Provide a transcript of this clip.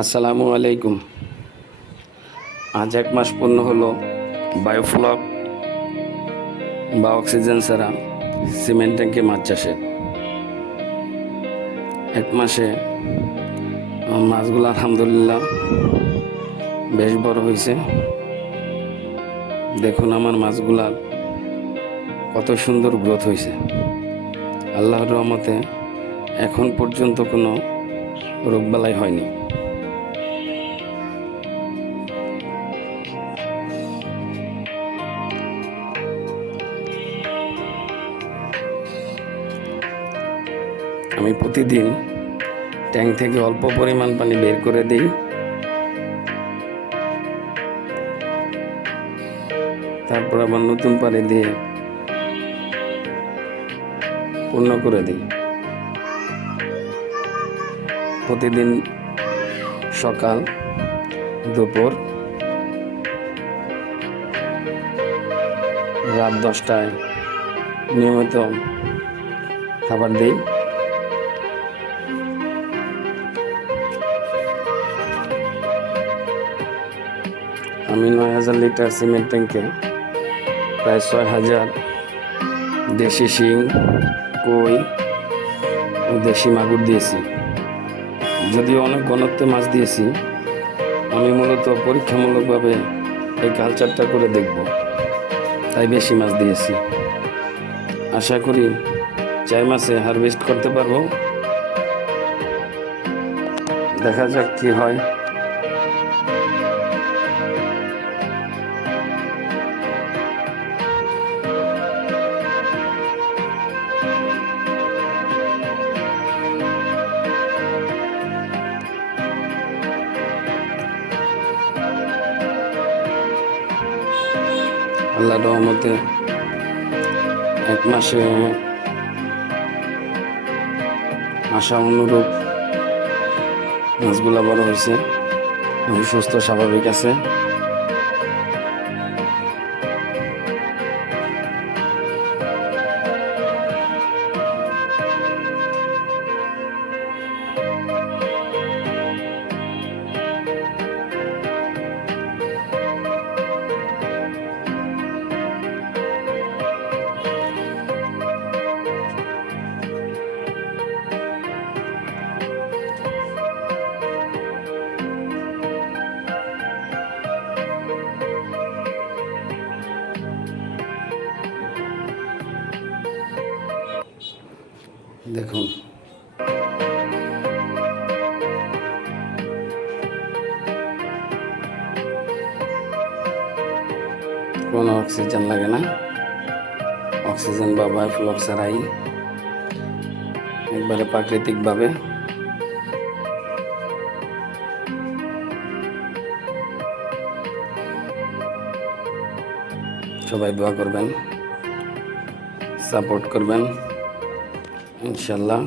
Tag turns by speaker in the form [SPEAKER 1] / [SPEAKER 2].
[SPEAKER 1] আসসালামু আলাইকুম। আজ এক মাস পূর্ণ হলো বায়োফ্লক বা অক্সিজেন ছাড়া সিমেন্ট ট্যাঙ্কে, মাছ চাষে এক মাসে মাছগুলো আলহামদুলিল্লাহ বেশ বড় হয়েছে। দেখুন আমার মাছগুলার কত সুন্দর গ্রোথ হয়েছে। আল্লাহর রহমতে এখন পর্যন্ত কোনো রোগবালাই হয়নি। আমি প্রতিদিন ট্যাঙ্ক থেকে অল্প পরিমাণ পানি বের করে দিই। তারপর আবার নতুন পানি দিয়ে পূর্ণ করে দিই। প্রতিদিন সকাল, দুপুর, রাত দশটায় নিয়মিত খাবার দিই। আমি নয় হাজার লিটার সিমেন্ট ট্যাঙ্কে প্রায় ছয় হাজার দেশি শিং, কই ও দেশি মাগুর দিয়েছি। যদিও অনেক ঘনত্বে মাছ দিয়েছি, আমি মূলত পরীক্ষামূলকভাবে এই কালচারটা করে দেখব, তাই বেশি মাছ দিয়েছি। আশা করি চার মাসে হারভেস্ট করতে পারব। দেখা যাক কি হয়। আল্লাহ রহমতে এক মাসে আশা অনুরূপ মাছগুলা বড় হয়েছে। সুস্থ স্বাভাবিক আছে। দেখুন কোনো অক্সিজেন লাগে না অক্সিজেন বা বায়োফ্লক ছাড়াই একবারে প্রাকৃতিকভাবে সবাই দোয়া করবেন সাপোর্ট করবেন ইনশাল্লাহ।